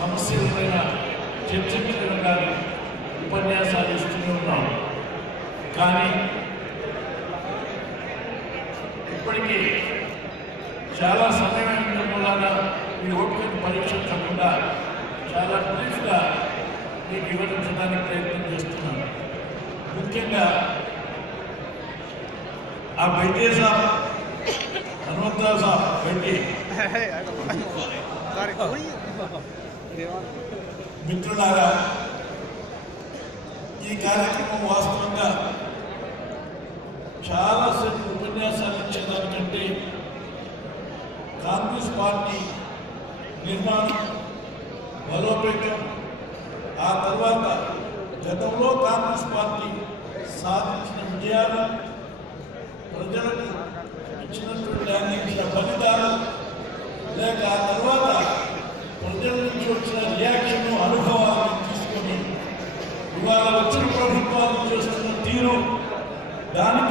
సమస్యలపైన చర్చించడానికి ఉపన్యాసాలు ఇస్తూనే ఉన్నాం. కానీ ఇప్పటికీ చాలా సమయం మూలాన మీ ఓపికను పరీక్షించకుండా చాలా బ్రీఫ్గా మీకు వివరించడానికి ప్రయత్నం చేస్తున్నాను. ముఖ్యంగా ఆ బెడ్డే సాబ్ హనుమంతరావు సాబ్ బెడ్డే మిత్రులారా, ఈ కార్యక్రమం వాస్తవంగా చాలాసేపు ఉపన్యాసాలు ఇచ్చేదానికంటే కాంగ్రెస్ పార్టీ నిర్మాణం, బలోపేతం, ఆ తర్వాత గతంలో కాంగ్రెస్ పార్టీ సాధించిన విజయాలు, ప్రజలకు ఇచ్చినటువంటి అందించిన ఫలితాలు, లేక ఆ తర్వాత ప్రజల నుంచి వచ్చిన రియాక్షన్ అనుభవాలను తీసుకొని ఇవాళ వచ్చిన ప్రభుత్వాలు చేస్తున్న తీరు, దానికి